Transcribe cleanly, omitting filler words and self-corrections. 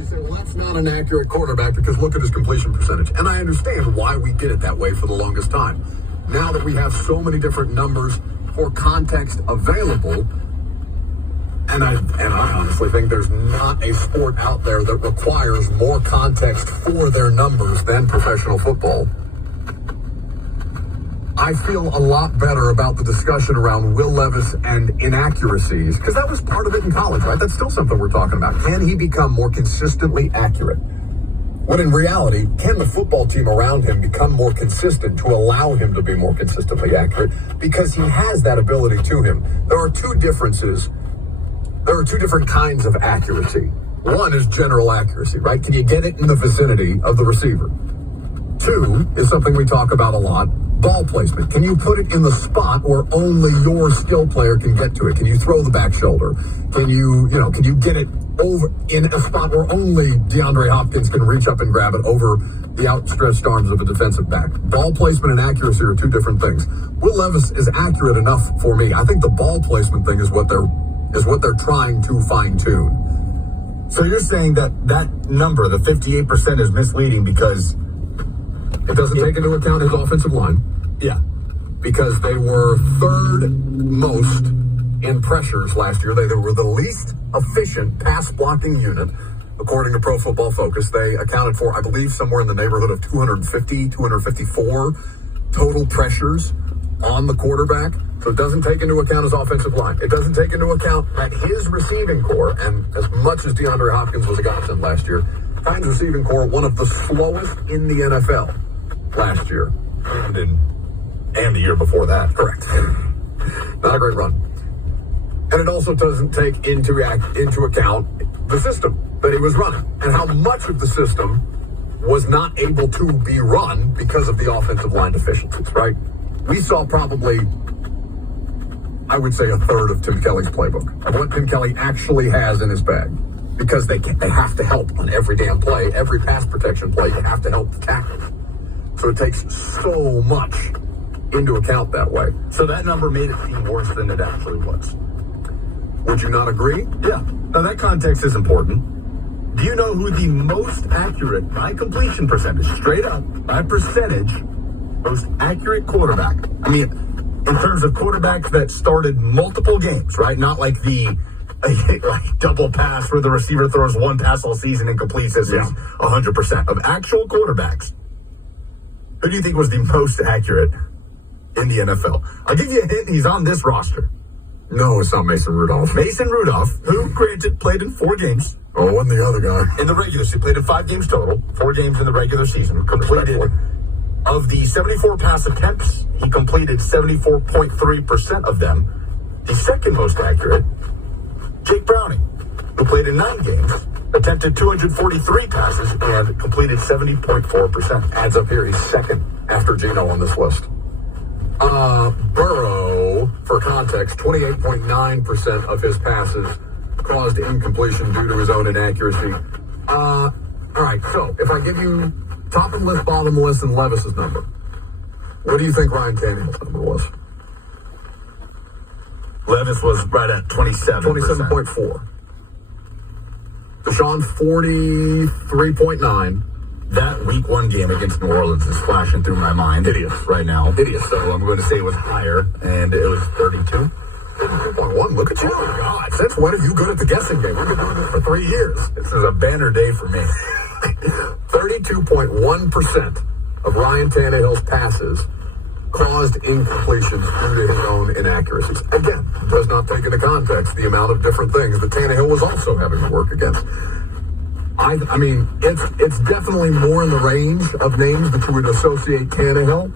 You say, well, that's not an accurate quarterback because look at his completion percentage. And I understand why we did it that way for the longest time. Now that we have so many different numbers for context available, and I honestly think there's not a sport out there that requires more context for their numbers than professional football. I feel a lot better about the discussion around Will Levis and inaccuracies, because that was part of it in college, right? That's still something we're talking about. Can he become more consistently accurate? When in reality, can the football team around him become more consistent to allow him to be more consistently accurate? Because he has that ability to him. There are two differences. There are two different kinds of accuracy. One is general accuracy, right? Can you get it in the vicinity of the receiver? Two is something we talk about a lot. Ball placement. Can you put it in the spot where only your skill player can get to it? Can you throw the back shoulder? Can you get it over in a spot where only DeAndre Hopkins can reach up and grab it over the outstretched arms of a defensive back? Ball placement and accuracy are two different things. Will Levis is accurate enough for me. I think the ball placement thing is what they're trying to fine tune. So you're saying that number, the 58%, is misleading because it doesn't take into account his offensive line. Yeah. Because they were third most in pressures last year. They were the least efficient pass blocking unit, according to Pro Football Focus. They accounted for, I believe, somewhere in the neighborhood of 254 total pressures on the quarterback. So it doesn't take into account his offensive line. It doesn't take into account that his receiving core, and as much as DeAndre Hopkins was a godsend last year, Titans receiving core, one of the slowest in the NFL last year. And the year before that. Correct. Not a great run. And it also doesn't take into account the system that he was running and how much of the system was not able to be run because of the offensive line deficiencies, right? We saw probably, I would say, a third of Tim Kelly's playbook of what Tim Kelly actually has in his bag, because they have to help on every damn play, every pass protection play. You have to help the tackles. So it takes so much into account that way. So that number made it seem worse than it actually was. Would you not agree? Yeah. Now that context is important. Do you know who the most accurate by completion percentage, straight up, by percentage, most accurate quarterback? I mean, in terms of quarterbacks that started multiple games, right? Not like the double pass where the receiver throws one pass all season and completes it 100%. Of actual quarterbacks, who do you think was the most accurate in the NFL? I'll give you a hint. He's on this roster. No, it's not Mason Rudolph. Mason Rudolph, who, granted, played in 4 games. Oh, and the other guy. In the regular season. He played in 5 games total. 4 games in the regular season. Completed, of the 74 pass attempts, he completed 74.3% of them. The second most accurate, Jake Browning, who played in 9 games, attempted 243 passes, and completed 70.4%. Adds up here, he's second after Geno on this list. Burrow, for context, 28.9% of his passes caused incompletion due to his own inaccuracy. All right, so if I give you top of the list, bottom of the list, and Levis's number, what do you think Ryan Tannehill's number was? Levis was right at 27.4. Deshaun, 43.9. That week 1 game against New Orleans is flashing through my mind. Hideous. Right now. Hideous. So I'm going to say it was higher, and it was 32. 32.1. Look at you. Oh, my God. Since when are you good at the guessing game? We've been doing this for 3 years. This is a banner day for me. 32.1% of Ryan Tannehill's passes caused incompletions due to his own inaccuracies. Again, does not take into context the amount of different things that Tannehill was also having to work against. I mean, it's definitely more in the range of names that you would associate Tannehill